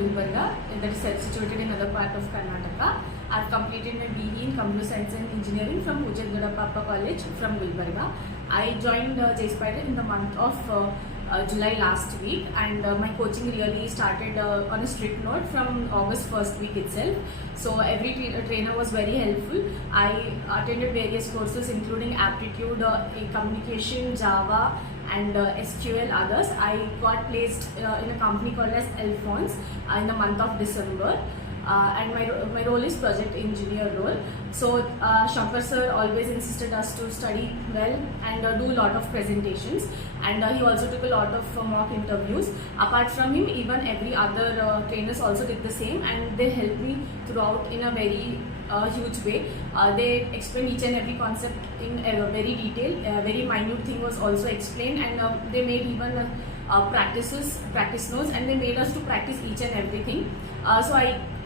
Gulbarga, that is situated in other part of Karnataka. I've completed my BE in Computer Science and Engineering from Pujat Gadapapa College from Gulbarga. I joined JSpider in the month of July last week, and my coaching really started on a strict note from August first week itself. So every trainer was very helpful. I attended various courses including aptitude, communication, Java and SQL others. I got placed in a company called as Alphonse in the month of December. And my role is project engineer role. So Shankar sir always insisted us to study well and do a lot of presentations, and he also took a lot of mock interviews. Apart from him, even every other trainers also did the same, and they helped me throughout in a very huge way. They explained each and every concept in very detail. Very minute thing was also explained, and they made even practice notes, and they made us to practice each and everything. So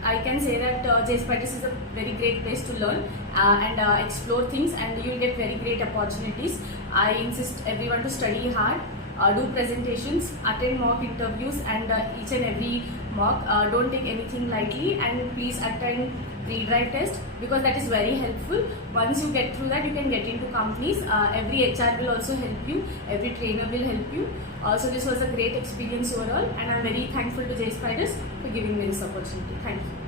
I can say that JSpider is a very great place to learn and explore things, and you will get very great opportunities. I insist everyone to study hard, do presentations, attend mock interviews, and each and every mock. Don't take anything lightly, and please attend pre-drive test, because that is very helpful. Once you get through that, you can get into companies. Every HR will also help you, every trainer will help you. So this was a great experience overall, and I'm very thankful to JSpiders for giving me this opportunity. Thank you.